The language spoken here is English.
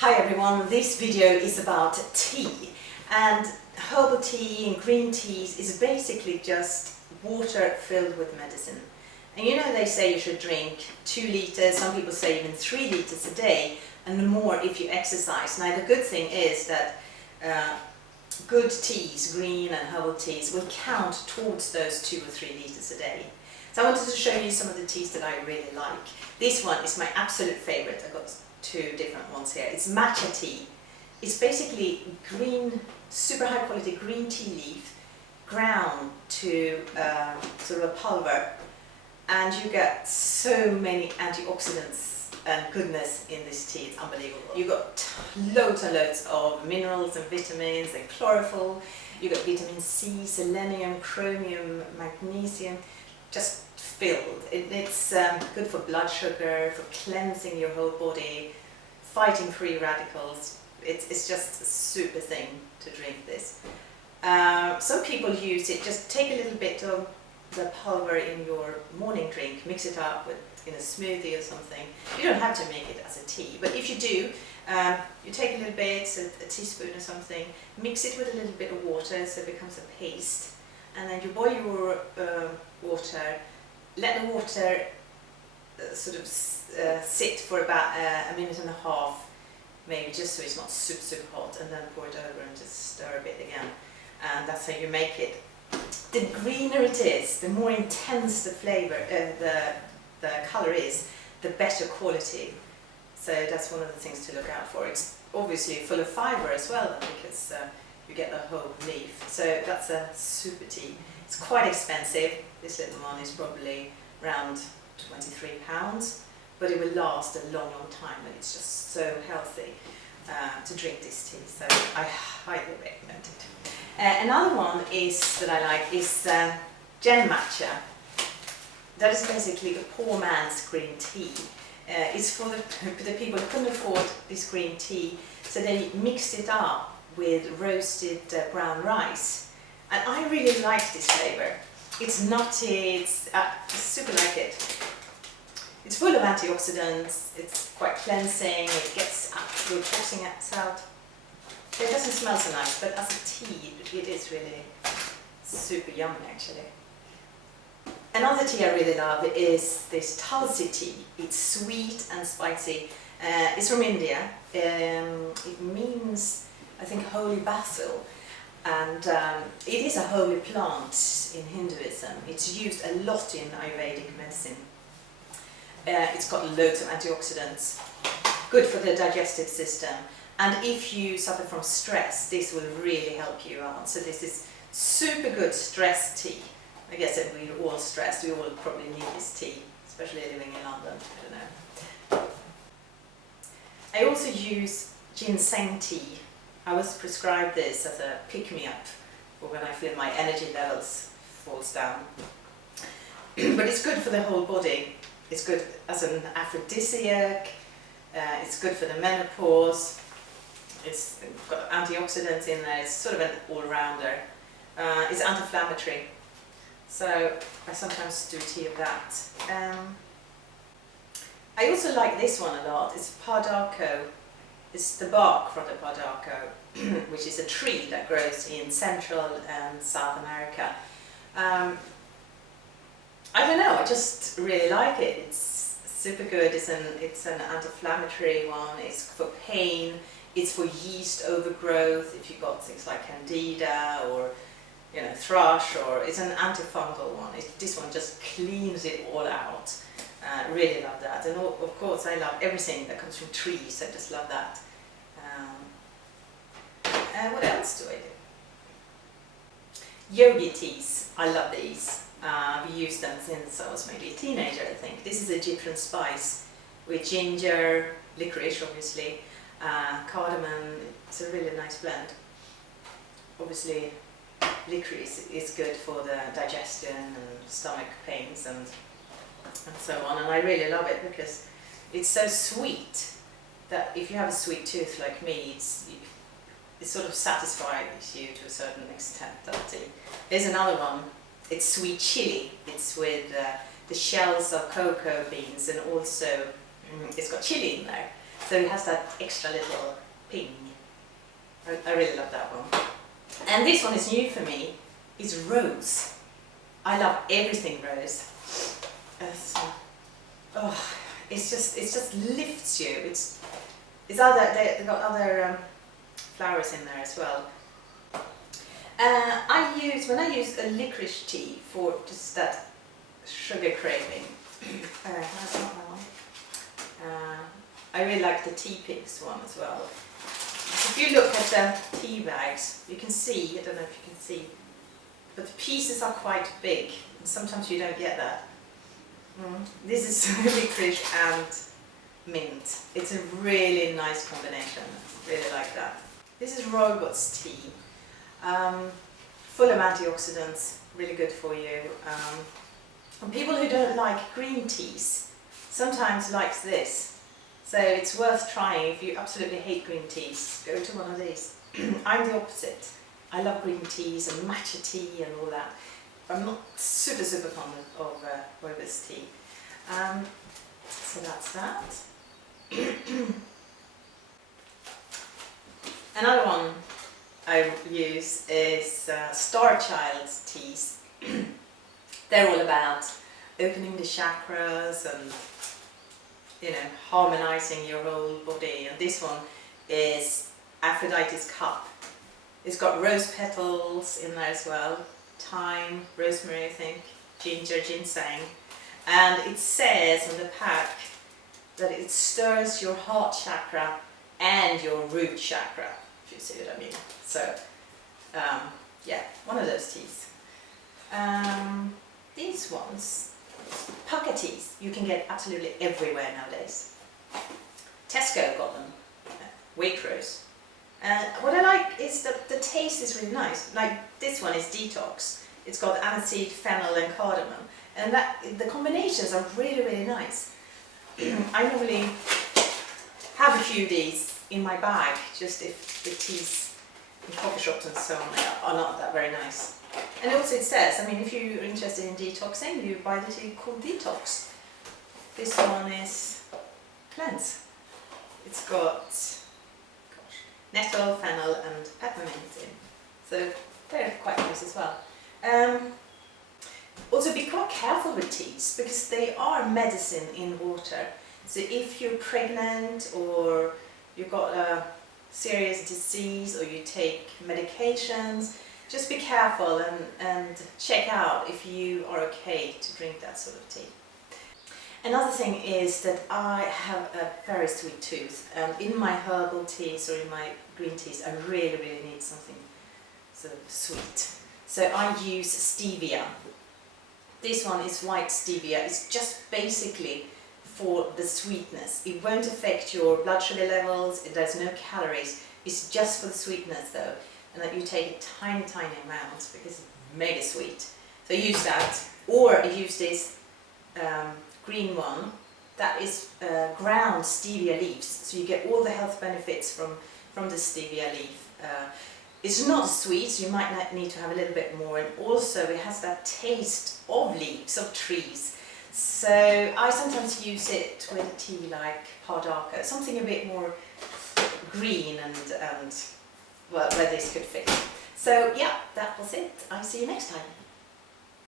Hi everyone, this video is about tea, and herbal tea and green teas is basically just water filled with medicine. And you know, they say you should drink 2 liters, some people say even 3 liters a day, and more if you exercise. Now the good thing is that good teas, green and herbal teas, will count towards those 2 or 3 liters a day. So I wanted to show you some of the teas that I really like. This one is my absolute favorite. I've got 2 different ones here. It's matcha tea. It's basically green, super high quality green tea leaf ground to sort of a pulver, and you get so many antioxidants and goodness in this tea. It's unbelievable. You got loads and loads of minerals and vitamins and chlorophyll. You got vitamin C, selenium, chromium, magnesium, just filled. It's good for blood sugar, for cleansing your whole body, fighting free radicals. It's just a super thing to drink this. Some people use it, just take a little bit of the pulver in your morning drink, mix it up in a smoothie or something. You don't have to make it as a tea, but if you do, you take a little bit, a teaspoon or something, mix it with a little bit of water so it becomes a paste, and then you boil your water. Let the water sort of sit for about a minute and a half, maybe, just so it's not super, super hot, and then pour it over and just stir a bit again. And that's how you make it. The greener it is, the more intense the flavour, the colour is, the better quality. So that's one of the things to look out for. It's obviously full of fibre as well, because you get the whole leaf. So that's a super tea. It's quite expensive. This little one is probably around £23, but it will last a long, long time, and it's just so healthy to drink this tea. So I highly recommend it. Another one that I like is Gen Matcha. That is basically the poor man's green tea. It's for the people who couldn't afford this green tea, so they mixed it up with roasted brown rice. And I really like this flavour. It's nutty, I super like it. It's full of antioxidants, it's quite cleansing, it gets your toxins out. It doesn't smell so nice, but as a tea, it is really super yummy actually. Another tea I really love is this Tulsi tea. It's sweet and spicy. It's from India. It means, I think, holy basil. And it is a holy plant in Hinduism. It's used a lot in Ayurvedic medicine. It's got loads of antioxidants, good for the digestive system. And if you suffer from stress, this will really help you out. So this is super good stress tea. I guess if we're all stressed, we all probably need this tea, especially living in London. I don't know. I also use ginseng tea. I was prescribed this as a pick-me-up for when I feel my energy levels falls down. But it's good for the whole body. It's good as an aphrodisiac. It's good for the menopause. It's got antioxidants in there. It's sort of an all-rounder. It's anti-inflammatory. So I sometimes do tea of that. I also like this one a lot. It's Pardako. It's the bark from the Pardako, which is a tree that grows in Central and South America. I don't know, I just really like it. It's super good. It's an anti-inflammatory one. It's for pain. It's for yeast overgrowth. If you've got things like candida or thrush, or it's an antifungal one. This one just cleans it all out. Really love that. And of course I love everything that comes from trees. I just love that. And what else do I do? Yogi teas. I love these. I've used them since I was maybe a teenager, I think. This is Egyptian spice with ginger, licorice obviously, cardamom. It's a really nice blend. Obviously licorice is good for the digestion and stomach pains and so on, and I really love it because it's so sweet that if you have a sweet tooth like me, it sort of satisfies you to a certain extent. There's another one. It's sweet chili. It's with the shells of cocoa beans, and also it's got chili in there. So it has that extra little ping. I really love that one. And this one is new for me. It's rose. I love everything rose. It just lifts you. It's other, they've got other flowers in there as well. When I use a licorice tea for just that sugar craving. That's not that one. I really like the Teas.mpg one as well. If you look at the tea bags, you can see, I don't know if you can see, but the pieces are quite big, and sometimes you don't get that. This is licorice and mint. It's a really nice combination, really like that. This is rooibos tea, full of antioxidants, really good for you. And people who don't like green teas sometimes like this. So it's worth trying. If you absolutely hate green teas, go to one of these. I'm the opposite. I love green teas and matcha tea and all that. I'm not super fond of rooibos tea. So that's that. Another one I use is Star Child's teas. They're all about opening the chakras and, you know, harmonizing your whole body. And this one is Aphrodite's cup. It's got rose petals in there as well, thyme, rosemary, I think, ginger, ginseng. And it says on the pack that it stirs your heart chakra and your root chakra, if you see what I mean. So, yeah, one of those teas. These ones, pucker teas, you can get absolutely everywhere nowadays. Tesco got them, Waitrose. What I like is that the taste is really nice. Like this one is detox. It's got aniseed, fennel and cardamom. And the combinations are really nice. I normally have a few of these in my bag, just if the teas in coffee shops and so on are not that very nice. And also it says, I mean, if you're interested in detoxing, you buy the tea called Detox. This one is Cleanse. It's got nettle, fennel and peppermint in. So they're quite nice as well. Also be quite careful with teas because they are medicine in water. So if you're pregnant or you've got a serious disease or you take medications, just be careful and check out if you are okay to drink that sort of tea. Another thing is that I have a very sweet tooth, and in my herbal teas or in my green teas I really need something sort of sweet. So I use stevia. This one is white stevia. It's just basically for the sweetness. It won't affect your blood sugar levels, there's no calories. It's just for the sweetness though, and that you take a tiny amounts because it's mega sweet. So use that, or use this green one that is ground stevia leaves, so you get all the health benefits from the stevia leaf. It's not sweet, so you might need to have a little bit more, and also it has that taste of leaves, of trees. So I sometimes use it with a tea like Pardaka, something a bit more green and well, where this could fit. So yeah, that was it. I'll see you next time.